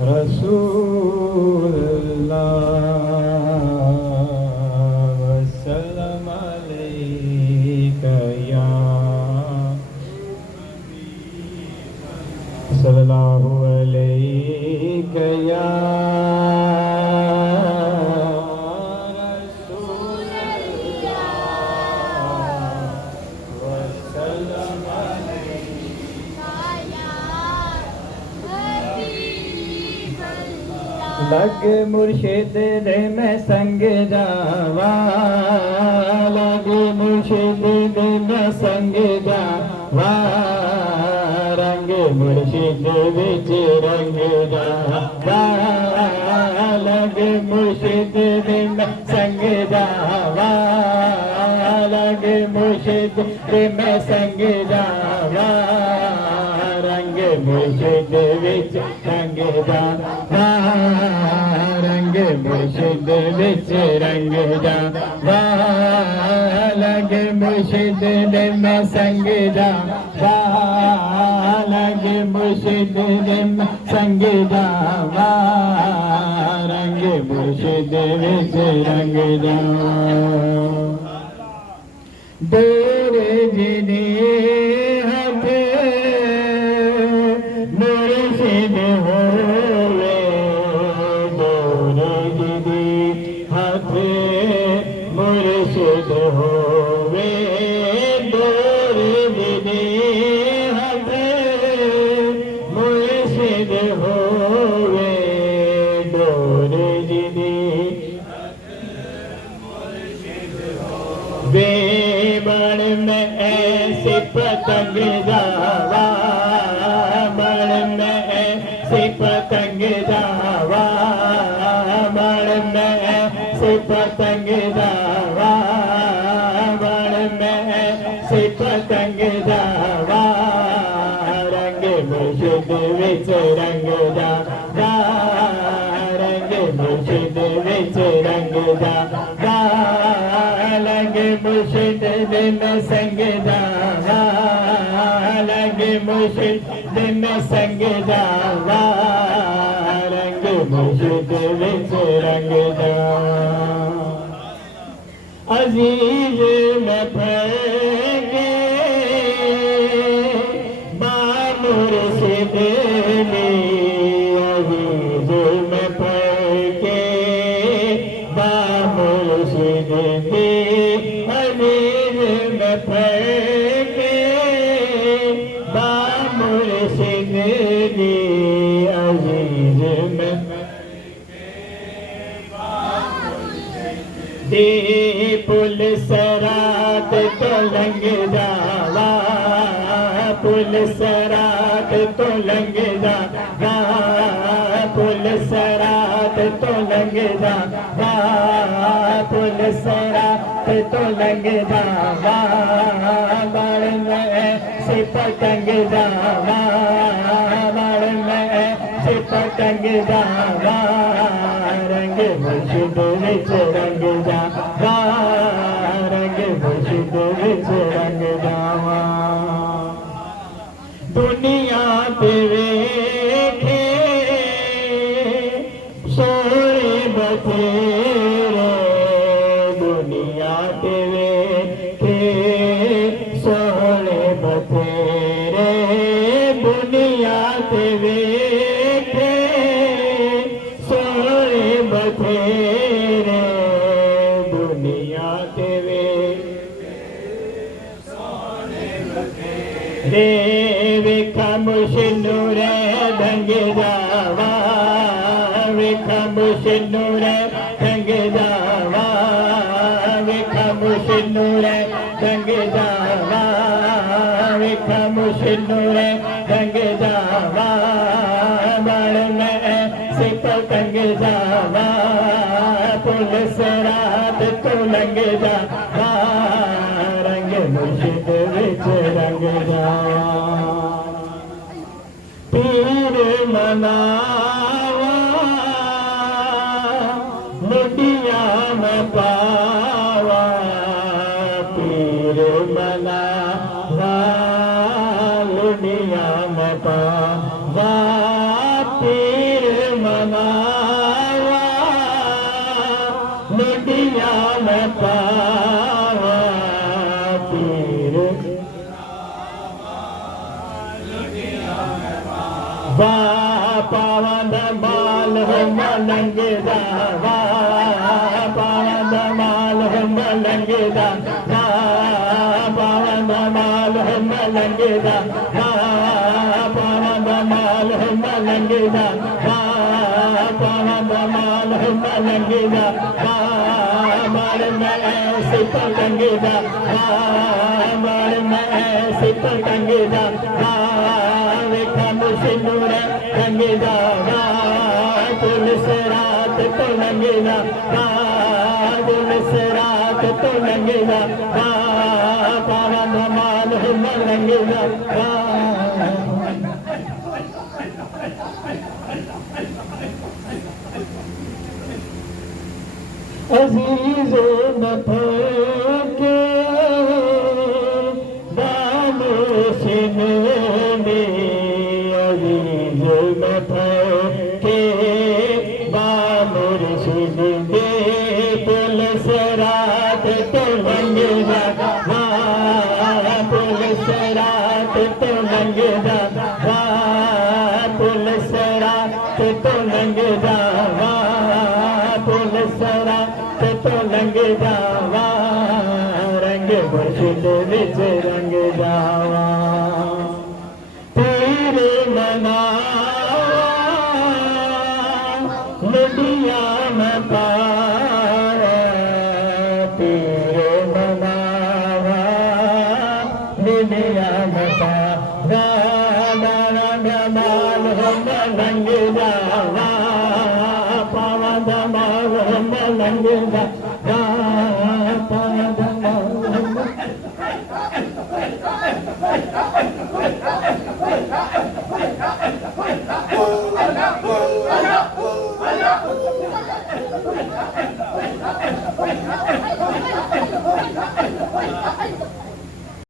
रसूलुल्लाह वसल्लम अलैका या सल्लल्लाहु अलैका या लग मुर्शिद दे मैं संग जावा, लग मुर्शिद दे मैं संग जावा, रंग मुर्शिद विच रंग जावा, लग मुर्शिद दे मैं संग जावा, लग मुर्शिद दे मैं संग जावा, रंग मुर्शिद विच रंग जावा, रंग मुर्शिद विच रंग जावा, लग मुर्शिद दे मैं संग जावा, लग मुर्शिद दे मैं संग जावा, रंग मुर्शिद विच रंग जावा। दूर जिने हथ मुर्शिद होवे, दूर जिने हथ मुर्शिद होवे, दूर जिने हथ मुर्शिद होवे, दूर जिने बेबड़ में ऐसे पतंग जावा, बड़ में ऐसे पतंग जावा, बड़ में ऐसे पतंग जावा, बड़ में ऐसे पतंग जावा, रंग मुर्शिद विच रंग जावा, रंग मुर्शिद विच रंग जावा, लग मुर्शिद दे मैं संग जावा, लग मुर्शिद दे मैं संग जावा, रंग मुर्शिद विच रंग जावा। अजीज में फैके बा मुर्शिद ने, अजीज में फैके बा मुर्शिद ने, अजीज में फैके बा मुर्शिद ने, अजीज में दे पुल सरात तो लंग जावा, पुल सरात तो लंग जावा, पुल सरात तो लंग जावा, पुल सरात तो लंग जावा, बड़ में से पतंग जावा, बड़ में से पतंग जावा, रंग मुर्शिद विच रंग जावा, रंग मुर्शिद विच रंग जावा। दुनिया ते वेखे सोने बथेरे, दुनिया ते वेखे सोने बथेरे, दुनिया ते वेखे सोने बथेरे, दुनिया ते रे वेखा मुर्शिद रे ढंग जावा, वेखा मुर्शिद रे ढंग जावा, वेखा मुर्शिद रे ढंग जावा, वेखा मुर्शिद रे ढंग जावा, बड़ में से पतंग जावा, पुलिस रात तो लंग जावा, रंग मुर्शिद विच रंग जावा। पीर मनावा मुटिया में पावा, पीर मनावा लुडिया में पावा, पीर पावन माल मलंग दावा पावन माल मलंग दावा पावन माल मलंग दावा पावन माल मलंग दावा पावन माल मलंग दावा मार में ऐसी पलंग दावा मार में ऐसी पलंग दावा सिंदूर रंगीदा पुलिस रात तो रंगीदा पुलिस रात तो रंगीदा पावन माल रंगीदा अजीज नफे के दाने सिने के बामुर सुनगे पुलिस रात तो लंगेदा पुलिस रात तो लंगेदा पुलिस रात तो लंगेदा पुलिस रात तो लंगेदा रंग बरसत विच रंग जावा तेरे मना नदिया में पाया तेरे मनावा नदिया में पाया माल हम लंग जावा पावन माल हम लंग जा